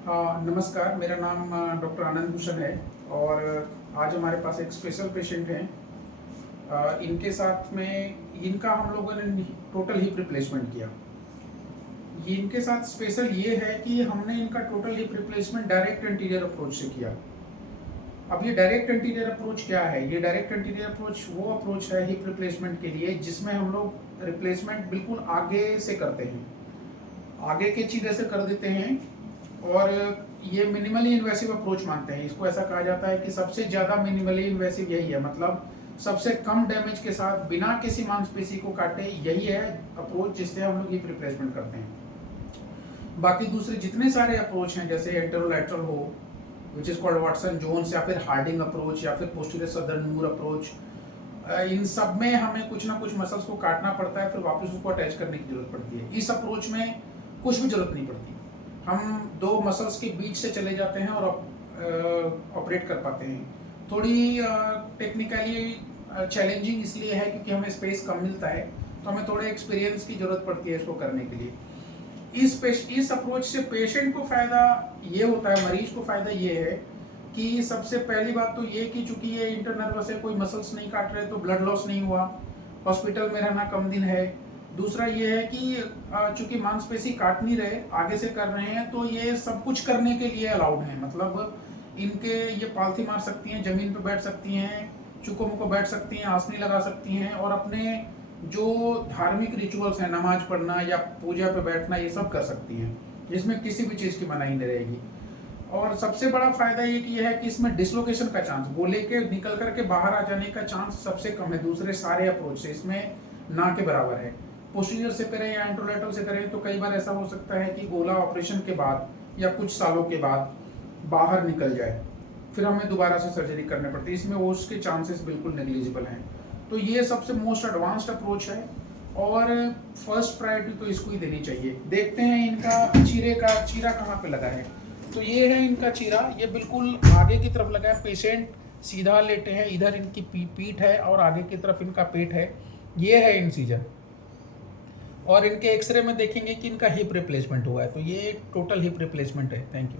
हाँ, नमस्कार। मेरा नाम डॉक्टर आनंद भूषण है और आज हमारे पास एक स्पेशल पेशेंट हैं। इनके साथ में इनका हम लोगों ने टोटल हिप रिप्लेसमेंट किया। ये इनके साथ स्पेशल ये है कि हमने इनका total hip replacement direct anterior approach से किया। अब ये डायरेक्ट एंटीरियर अप्रोच क्या है? ये डायरेक्ट एंटीरियर अप्रोच वो अप्रोच है हिप रिप्लेसमेंट के लिए जिसमें हम लोग रिप्लेसमेंट बिल्कुल आगे से करते हैं। आगे के चीज़ ऐसे कर देते हैं और ये मिनिमली इन्वेसिव अप्रोच मानते हैं। इसको ऐसा कहा जाता है कि सबसे ज़्यादा मिनिमली इन्वेसिव यही है, मतलब सबसे कम डैमेज के साथ बिना किसी मांसपेशी को काटे यही है अप्रोच जिससे हम लोग हिप रिप्लेसमेंट करते हैं। बाकी दूसरे जितने सारे अप्रोच हैं जैसे एंटेरोलैटरल हो which is called Watson Jones, या फिर हार्डिंग अप्रोच, या फिर पोस्टीरियर सदर्न मूर अप्रोच, इन सब में हमें कुछ ना कुछ मसल्स को काटना पड़ता है, फिर वापस उसको अटैच करने की जरूरत पड़ती है। इस अप्रोच में कुछ भी जरूरत नहीं पड़ती। हम दो मसल्स के बीच से चले जाते हैं और ऑपरेट कर पाते हैं। थोड़ी टेक्निकली चैलेंजिंग इसलिए है क्योंकि हमें स्पेस कम मिलता है, तो हमें थोड़े एक्सपीरियंस की ज़रूरत पड़ती है इसको करने के लिए। इस अप्रोच से पेशेंट को फ़ायदा ये होता है, मरीज को फ़ायदा ये है कि सबसे पहली बात तो ये कि चूंकि ये इंटरनर्वस है, कोई मसल्स नहीं काट रहे तो ब्लड लॉस नहीं हुआ, हॉस्पिटल में रहना कम दिन है। दूसरा ये है कि चूंकि मांसपेशी काट नहीं रहे, आगे से कर रहे हैं, तो ये सब कुछ करने के लिए अलाउड है। मतलब इनके ये पालथी मार सकती हैं, ज़मीन पर बैठ सकती हैं, चुको मुको बैठ सकती हैं, आसनी लगा सकती हैं और अपने जो धार्मिक रिचुअल्स हैं, नमाज पढ़ना या पूजा पे बैठना, ये सब कर सकती हैं, जिसमें किसी भी चीज़ की मनाही नहीं रहेगी। और सबसे बड़ा फायदा ये है कि इसमें डिसलोकेशन का चांस, गोले के निकल करके बाहर आ जाने का चांस सबसे कम है दूसरे सारे अप्रोच से, इसमें ना के बराबर है। पोस्टीरियर से करें या एंट्रोलेटरल से करें तो कई बार ऐसा हो सकता है कि गोला ऑपरेशन के बाद या कुछ सालों के बाद बाहर निकल जाए, फिर हमें दोबारा से सर्जरी करनी पड़ती है। इसमें उसके चांसेस बिल्कुल नेग्लिजिबल हैं। तो ये सबसे मोस्ट एडवांस्ड अप्रोच है और फर्स्ट प्रायोरिटी तो इसको ही देनी चाहिए। देखते हैं इनका चीरा कहाँ पे लगा है। तो ये है इनका चीरा, ये बिल्कुल आगे की तरफ लगा है। पेशेंट सीधा लेटे हैं, इधर इनकी पीठ है और आगे की तरफ इनका पेट है। ये है इंसिजन और इनके एक्सरे में देखेंगे कि इनका हिप रिप्लेसमेंट हुआ है। तो ये टोटल हिप रिप्लेसमेंट है। Thank you.